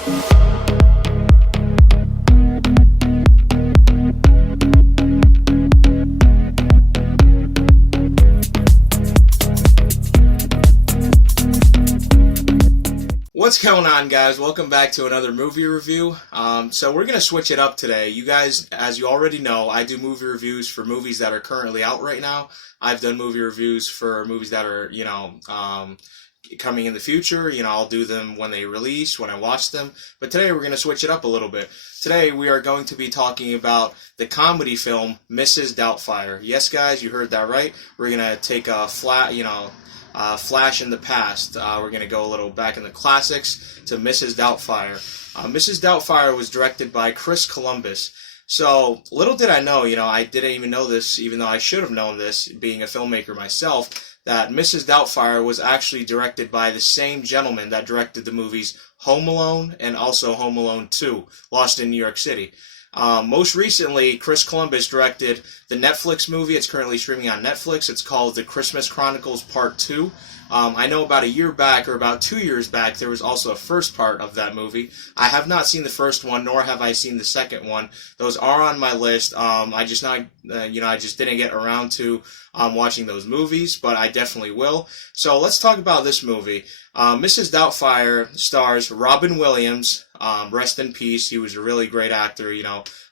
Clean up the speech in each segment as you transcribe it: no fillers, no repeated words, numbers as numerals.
What's going on, guys? Welcome back to another movie review. So we're going to switch it up today. You guys, as you already know, I do movie reviews for movies that are currently out right now. I've done movie reviews for movies that are, coming in the future. I'll do them when they release, when I watch them. But today we're going to switch it up a little bit. Today we are going to be talking about the comedy film Mrs. Doubtfire. Yes, guys, you heard that right. We're going to take a flash in the past. We're going to go a little back in the classics to Mrs. Doubtfire. Mrs. Doubtfire was directed by Chris Columbus. So, little did I know, I didn't even know this, even though I should have known this, being a filmmaker myself, that Mrs. Doubtfire was actually directed by the same gentleman that directed the movies Home Alone and also Home Alone 2, Lost in New York City. Most recently, Chris Columbus directed the Netflix movie. It's currently streaming on Netflix. It's called The Christmas Chronicles Part 2. I know about a year back, or about 2 years back, there was also a first part of that movie. I have not seen the first one, nor have I seen the second one. Those are on my list. I just didn't get around to watching those movies, but I definitely will. So let's talk about this movie. Mrs. Doubtfire stars Robin Williams. Rest in peace. He was a really great actor.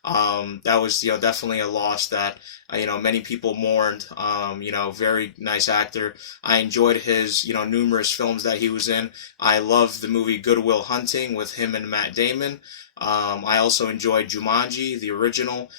That was definitely a loss that many people mourned. Very nice actor. I enjoyed his numerous films that he was in. I love the movie Good Will Hunting with him and Matt Damon. I also enjoyed Jumanji, the original,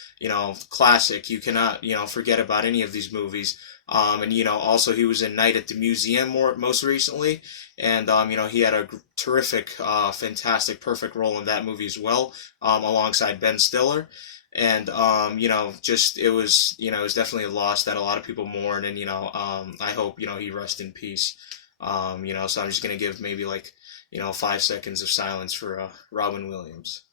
classic. You cannot, forget about any of these movies. Also he was in Night at the Museum most recently. And, he had a terrific, fantastic, perfect role in that movie as well, alongside Ben Stiller. And, it was definitely a loss that a lot of people mourn. And, I hope, he rest in peace. So I'm just going to give maybe 5 seconds of silence for, Robin Williams.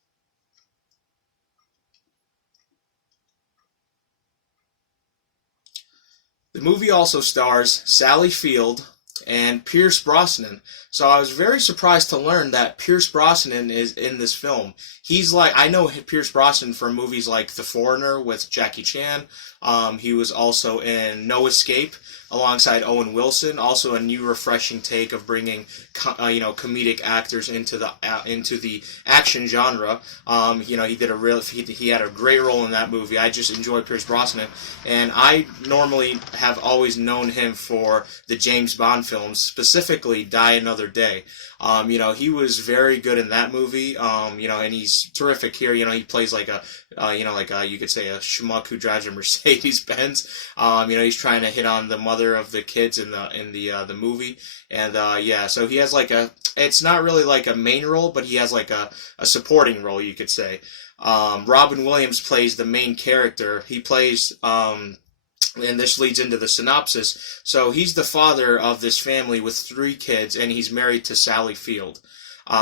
The movie also stars Sally Field and Pierce Brosnan. So I was very surprised to learn that Pierce Brosnan is in this film. I know Pierce Brosnan from movies like The Foreigner with Jackie Chan. He was also in No Escape alongside Owen Wilson. Also a new refreshing take of bringing comedic actors into the action genre. He had a great role in that movie. I just enjoy Pierce Brosnan, and I normally have always known him for the James Bond films, specifically Die Another Day. He was very good in that movie. And he's terrific here. He plays you could say a schmuck who drives a Mercedes Benz. He's trying to hit on the mother of the kids in the movie. And, so he has it's not really like a main role, but he has a supporting role, you could say. Robin Williams plays the main character. He plays, and this leads into the synopsis. So he's the father of this family with 3 kids, and he's married to Sally Field.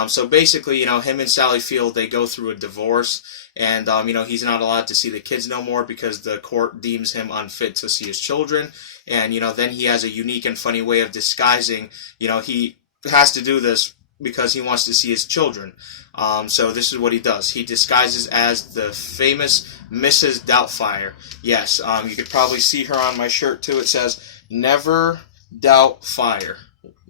So basically, him and Sally Field, they go through a divorce, and, he's not allowed to see the kids no more because the court deems him unfit to see his children. And, then he has a unique and funny way of disguising, he has to do this because he wants to see his children. So this is what he does. He disguises as the famous Mrs. Doubtfire. Yes, you could probably see her on my shirt too. It says, "Never doubt fire."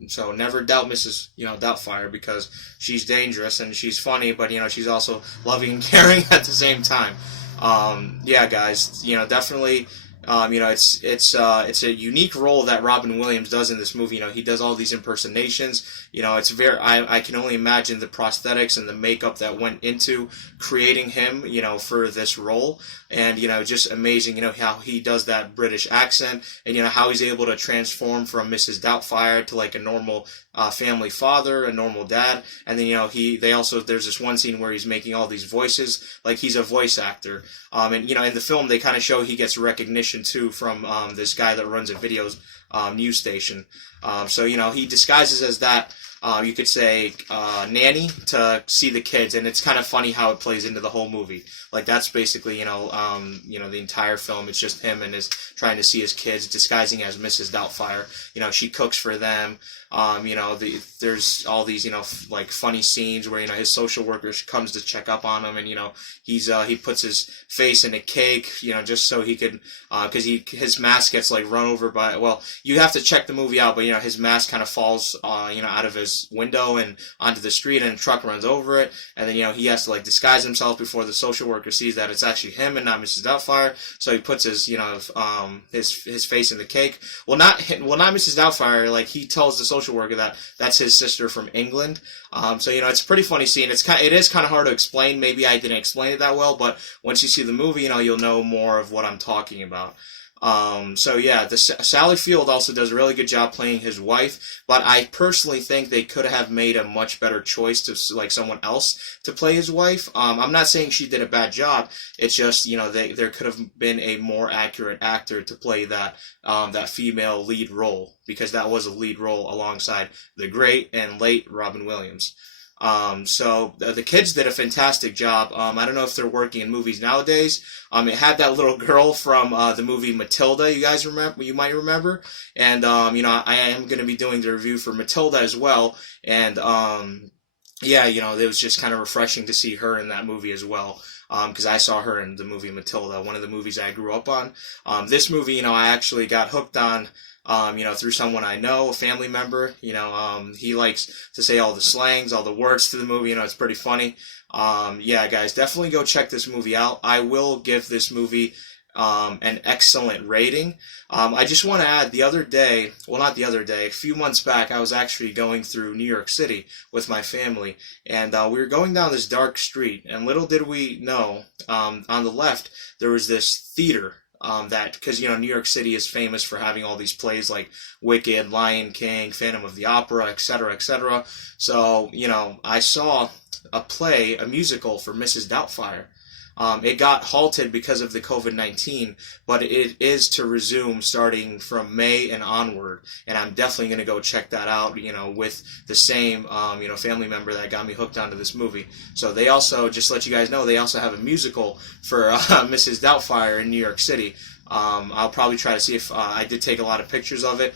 So never doubt Mrs. Doubtfire, because she's dangerous and she's funny, but she's also loving and caring at the same time. Guys, definitely. It's a unique role that Robin Williams does in this movie. He does all these impersonations. It's I can only imagine the prosthetics and the makeup that went into creating him, for this role. And, just amazing, how he does that British accent, and, how he's able to transform from Mrs. Doubtfire to a normal family father, a normal dad. And then, there's this one scene where he's making all these voices, like he's a voice actor. And, in the film, they kind of show he gets recognition too from this guy that runs a news station. So, he disguises as that. you could say, nanny to see the kids, and it's kind of funny how it plays into the whole movie. Like that's basically, the entire film. It's just him and his trying to see his kids, disguising as Mrs. Doubtfire. She cooks for them. There's all these, like funny scenes where, his social worker comes to check up on him, and, he puts his face in a cake, just so he could, because his mask gets like run over by, well, you have to check the movie out, but, his mask kind of falls, out of his window and onto the street, and a truck runs over it, and then, he has to like disguise himself before the social worker sees that it's actually him and not Mrs. Doubtfire, so he puts his, his face in the cake. Well, not Mrs. Doubtfire, like he tells the social worker that that's his sister from England. So it's a pretty funny scene. It is kind of hard to explain. Maybe I didn't explain it that well, but once you see the movie, you'll know more of what I'm talking about. So yeah, Sally Field also does a really good job playing his wife, but I personally think they could have made a much better choice to like someone else to play his wife. I'm not saying she did a bad job. It's just, there could have been a more accurate actor to play that female lead role, because that was a lead role alongside the great and late Robin Williams. So the kids did a fantastic job. I don't know if they're working in movies nowadays. It had that little girl from the movie Matilda. You might remember. And I am going to be doing the review for Matilda as well. And it was just kind of refreshing to see her in that movie as well. Because I saw her in the movie Matilda, one of the movies I grew up on. This movie, I actually got hooked on. Through someone I know, a family member. He likes to say all the slangs, all the words to the movie. It's pretty funny. Guys, definitely go check this movie out. I will give this movie an excellent rating. I just want to add, a few months back, I was actually going through New York City with my family, and we were going down this dark street, and little did we know, on the left, there was this theater. Because, New York City is famous for having all these plays like Wicked, Lion King, Phantom of the Opera, etc., etc. So, I saw a musical for Mrs. Doubtfire. It got halted because of the COVID-19, but it is to resume starting from May and onward, and I'm definitely going to go check that out, with the same, family member that got me hooked onto this movie. So they also, just to let you guys know, they also have a musical for Mrs. Doubtfire in New York City. I'll probably try to see if I did take a lot of pictures of it.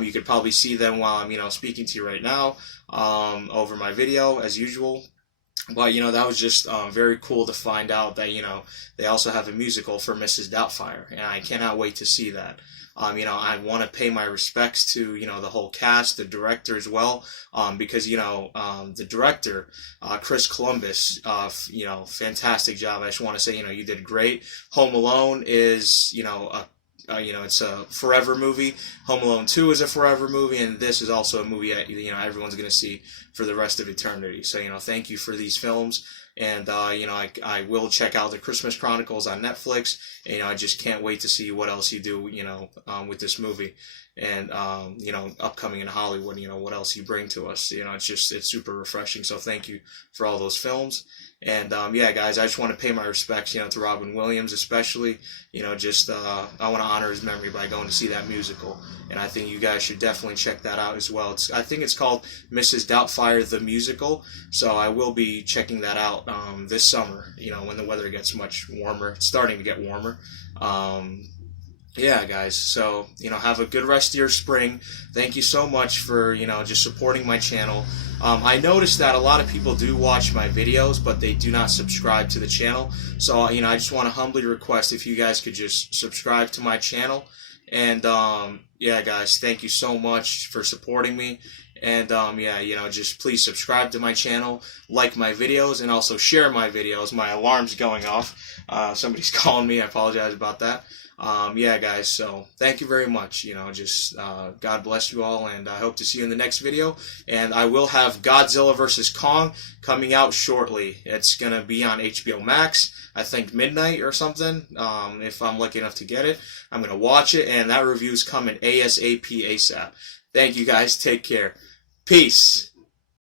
You could probably see them while I'm, speaking to you right now, over my video, as usual. But, that was just very cool to find out that, they also have a musical for Mrs. Doubtfire, and I cannot wait to see that. I want to pay my respects to, the whole cast, the director as well, because, the director, Chris Columbus, fantastic job. I just want to say, you did great. Home Alone is, it's a forever movie. Home Alone 2 is a forever movie, and this is also a movie that, everyone's going to see for the rest of eternity. So, thank you for these films. And, I will check out the Christmas Chronicles on Netflix. And, I just can't wait to see what else you do, with this movie. And, upcoming in Hollywood, what else you bring to us. It's super refreshing. So thank you for all those films. And, guys, I just want to pay my respects, to Robin Williams especially. I want to honor his memory by going to see that musical. And I think you guys should definitely check that out as well. I think it's called Mrs. Doubtfire the Musical. So I will be checking that out this summer, when the weather gets much warmer. It's starting to get warmer. Guys, so, have a good rest of your spring. Thank you so much for, just supporting my channel. I noticed that a lot of people do watch my videos, but they do not subscribe to the channel. So, I just want to humbly request if you guys could just subscribe to my channel. And, guys, thank you so much for supporting me. And, just please subscribe to my channel, like my videos, and also share my videos. My alarm's going off. Somebody's calling me. I apologize about that. Guys, so thank you very much. God bless you all, and I hope to see you in the next video. And I will have Godzilla vs. Kong coming out shortly. It's going to be on HBO Max, I think midnight or something, if I'm lucky enough to get it. I'm going to watch it, and that review's coming ASAP ASAP. Thank you guys. Take care. Peace.